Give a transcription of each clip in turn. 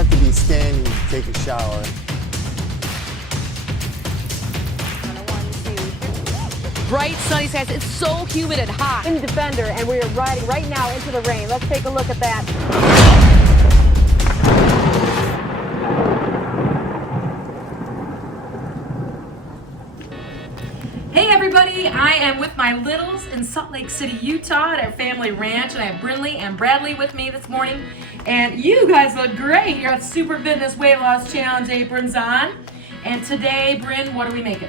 have to be standing to take a shower. Bright sunny skies. It's so humid and hot. In Defender, and we are riding right now into the rain. Let's take a look at that. Hey everybody, I am with my littles in Salt Lake City, Utah at our family ranch, and I have Brinley and Bradley with me this morning. And you guys look great. You're at Super Fitness Weight Loss Challenge aprons on. And today, Bryn, what are we making?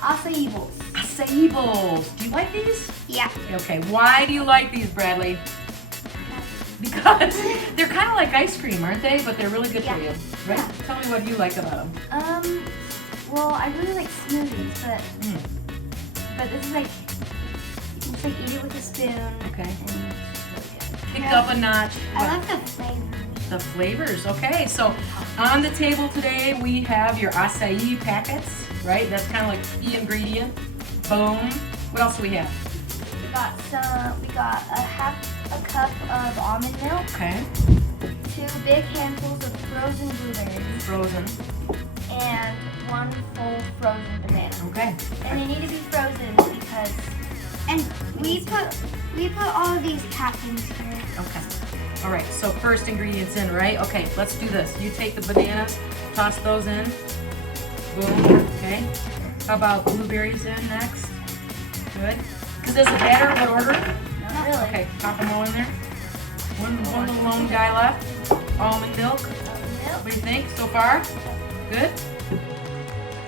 Acai bowls. Acai bowls. Do you like these? Yeah. Okay, why do you like these, Bradley? Because they're kind of like ice cream, aren't they? But they're really good for you, right? Yeah. Tell me what you like about them. Well, I really like smoothies, but this is like, you can just like eat it with a spoon. Okay. And it's really good. Pick up a notch. I like the flavors. The flavors, okay. So on the table today we have your acai packets, right? That's kind of like key ingredient. Boom. What else do we have? We got half a cup of almond milk, Okay. 2 big handfuls of frozen blueberries, Frozen. and 1 full frozen banana. Okay. And they need to be frozen because, and we put all of these toppings here. Okay. All right. So first ingredients in, right? Okay. Let's do this. You take the bananas, toss those in. Boom. Okay. How about blueberries in next? Good. Does it matter what order? Not really. Okay. Pop them all in there. One little lone guy left. Almond milk. What do you think so far? Good.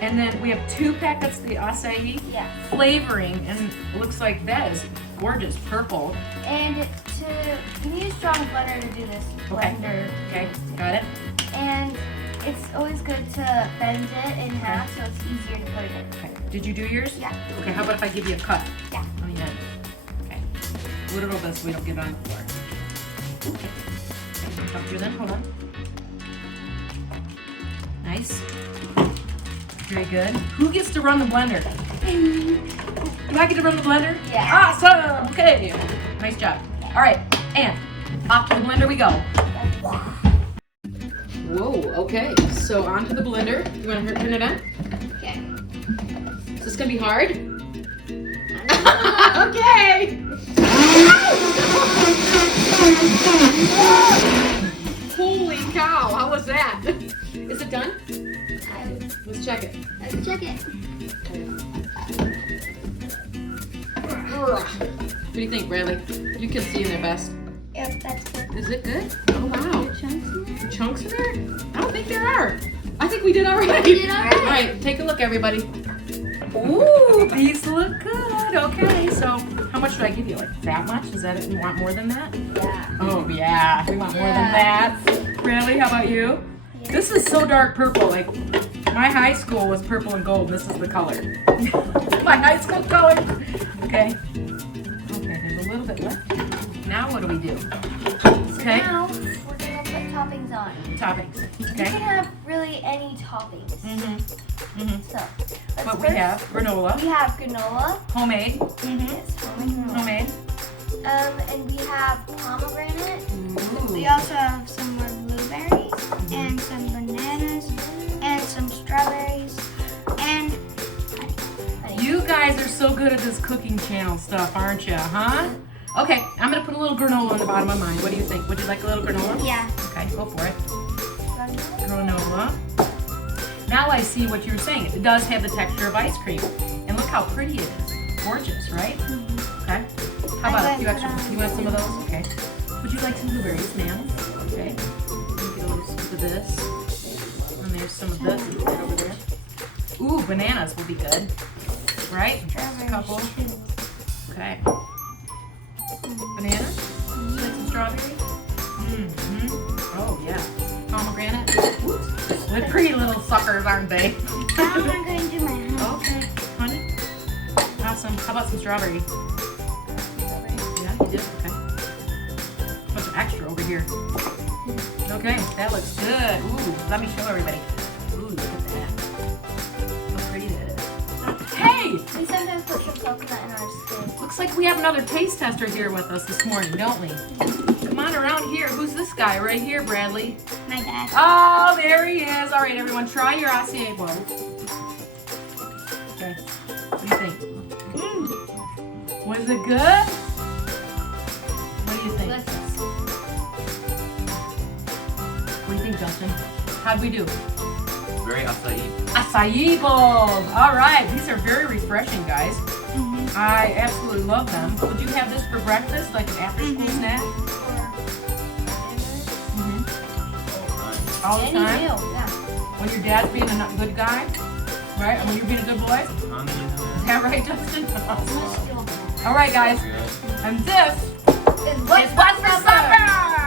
And then we have 2 packets of the acai flavoring, and it looks like that is gorgeous purple. And you need a strong blender to do this. Blender. Okay, got it. And it's always good to bend it in half so it's easier to put it in. Okay. Did you do yours? Yeah. Okay, how about if I give you a cut? Yeah. On the end. Okay. Put it over so we don't get it on the floor. Okay. Come through then, hold on. Nice. Very good. Who gets to run the blender? Do I get to run the blender? Yeah. Awesome! Okay. Nice job. All right, and off to the blender we go. Whoa, okay. So onto the blender. You want to turn it on? Okay. Is this going to be hard? Okay! Holy cow, how was that? Is it done? Let's check it. Let's check it. What do you think, Bradley? You can see in there best. Yep, that's good. Is it good? Oh, wow. Chunks in there? Chunks in there? I don't think there are. I think we did all right. We did all right. All right, take a look, everybody. Ooh, these look good. Okay, so how much should I give you? Like that much? Is that it? You want more than that? Yeah. Oh, yeah. We want more than that. Bradley, how about you? Yeah. This is so dark purple. Like, my high school was purple and gold. This is the color. My high school color. Okay. Okay, there's a little bit left. Now what do we do? Okay. Now, we're going to put toppings on. Toppings. You Okay. can have really any toppings. So, What we have? Granola. We have granola. Homemade. Yes, homemade granola. Homemade. And we have pomegranate. Ooh. We also have some more blueberries and some bananas and some strawberries and honey. You guys are so good at this cooking channel stuff, aren't you? Huh? Okay, I'm gonna put a little granola on the bottom of mine. What do you think? Would you like a little granola? Yeah. Okay, go for it. Granola. Now I see what you're saying. It does have the texture of ice cream. And look how pretty it is. Gorgeous, right? Okay. How about a few extra? You want some of those? Okay. Would you like some blueberries, ma'am? Okay. Let me get a little scoop of this. And there's some of this right over there. Ooh, bananas will be good. Right? Just a couple. Okay. Banana? Would you like some strawberries? Oh, yeah. Pomegranate. They're pretty little suckers, aren't they? Now I'm going to do my honey. Okay, honey. Awesome. How about some strawberry? Yeah, you did. Okay. Bunch of extra over here. Okay, that looks good. Ooh, let me show everybody. Ooh, look at that. How pretty that is. Hey! We sometimes put some coconut in our skin. Looks like we have another taste tester here with us this morning, don't we? Come on around here. Who's this guy right here, Bradley? My dad. Oh, there he is. All right, everyone, try your acai bowl. Okay. What do you think? Was it good? What do you think? What do you think, Justin? How'd we do? Very acai. Acai bowls. All right, these are very refreshing, guys. I absolutely love them. Would you have this for breakfast, like an after-school snack? All the time? Yeah. When your dad's being a good guy? Right? And when you're being a good boy? Is that right, Justin? All right, guys. And this What's is what's for supper!